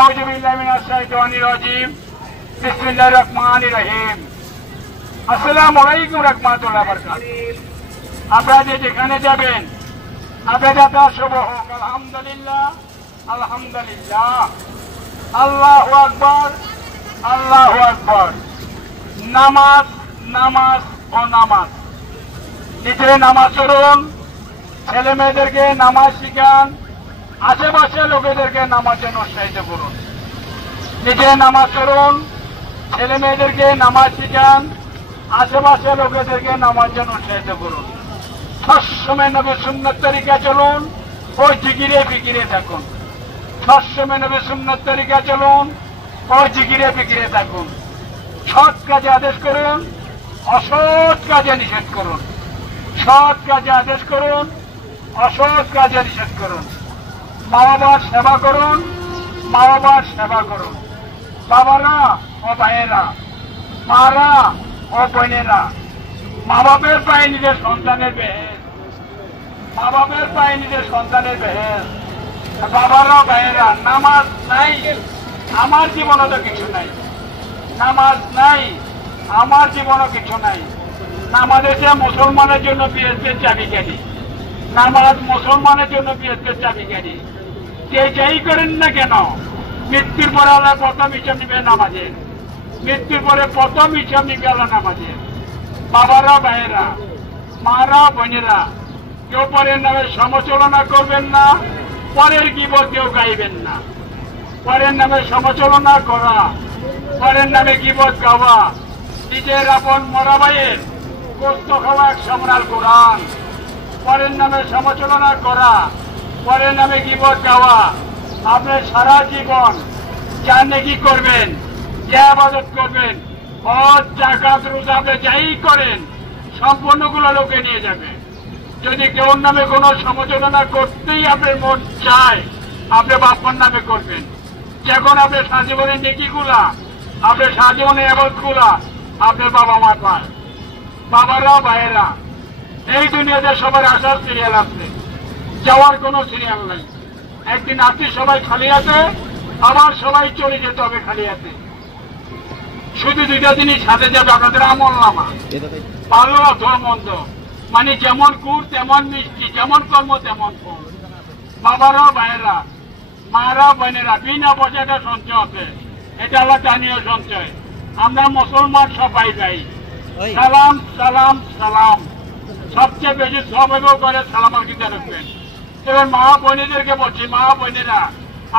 আউযু বিল্লাহি মিনাশ শাইতানির রাজিম। বিসমিল্লাহির রহমানির রহিম। আসসালামু আলাইকুম রাহমাতুল্লাহি ওয়া বারাকাতুহু। আপনারা যেখানে যাবেন আপনাদের যাত্রা শুভ হোক। আলহামদুলিল্লাহ, আলহামদুলিল্লাহ, আল্লাহু আকবার, আল্লাহু আকবার। নামাজ, নামাজ ও নামাজ। নিজে নামাজ পড়ুন, ছেলে মেয়েদেরকে নামাজ শিখান, আশেপাশে লোকেদেরকে নামাজে উৎসাহিত করুন। নিজে নামাজ পড়ুন, ছেলে মেয়েদেরকে নামাজ শিখান, আশেপাশে লোকেদেরকে নামাজে উৎসাহিত করুন। সবসময় নবী সুন্নাত তরিকা চলুন, ওই জিকিরে ফিকিরে থাকুন। সবসময় নবী সুন্নাত তরিকা চলুন, ওই জিকিরে ফিকিরে থাকুন। সৎ কাজে আদেশ করুন, অসৎ কাজে নিষেধ করুন। সৎ কাজে আদেশ করুন, অসৎ কাজে নিষেধ করুন। মা বাবার সেবা করুন, মা বাবার সেবা করুন। বাবারা ও ভাইয়েরা, মারা ও বোনেরা, মা বাপের পায়ে নিজের সন্তানের বেহেস, মা বাপের পায়ে নিজের সন্তানের বেহেস। বাবারা ভাইয়েরা, নামাজ নাই আমার জীবনে তো কিছু নাই। নামাজ নাই আমার জীবনে কিছু নাই। নামাজ এসে মুসলমানের জন্য বিএসপির চাবিকাঠি। নামাজ মুসলমানের জন্য বিএসপির চাবিকাঠি। কে যাই করেন না কেন, মৃত্যুর পরে আল্লাহ প্রথম হিসাব নিবে নামাজের। মৃত্যুর পরে প্রথম হিসাব নিবে আল্লাহ নামাজের। বাবারা ভাইয়েরা, মারা বোনেরা, কেউ পরের নামে সমালোচনা করবেন না, পরের গীবত কেউ গাইবেন না। পরের নামে সমালোচনা করা, পরের নামে গীবত গাওয়া, নিজের আপন মরা ভাইয়ের গোস্ত খাওয়া এক সমরাল কোরআন। পরের নামে সমালোচনা করা, পরের নামে গীবত গাওয়া, আপনি সারা জীবন যা নেকি করবেন, যা ইবাদত করবেন, হজ যাকাত রোজা আপনি যাই করেন সম্পূর্ণগুলো লোকে নিয়ে যাবে। যদি কেউর নামে কোনো সমালোচনা করতেই আপনার মন চায়, আপনি বাপ্পার নামে করবেন। যখন আপনি সারাজীবনের নেকিগুলা, আপনি সারাজীবনের ইবাদতগুলা আপনার বাবা মা পায়। বাবারা ভাইয়েরা, এই দুনিয়াতে সবার আসার সিরিয়াল আছে, যাওয়ার কোনো সিরিয়াল নাই। একদিন আপনি সবাই খালি আছে, আবার সবাই চলে যেতে হবে খালি আছে। শুধু দুইটা জিনিস সাথে যাবে, আপনাদের আমল নামা, ভালো অথবা মন্দ। মানে যেমন গুড় তেমন মিষ্টি, যেমন কর্ম তেমন ফল। বাবারা ভাইয়েরা, মারা বোনেরা, বিনা পয়সাটা সঞ্চয় আছে, এটা আল্লাহ জানিয়ে সঞ্চয়। আমরা মুসলমান সবাই যাই, সালাম সালাম সালাম। সবচেয়ে বেশি সব করে সালাম দিতে রাখবেন। এবার মা বোনেদেরকে বলছি, মা বোনেরা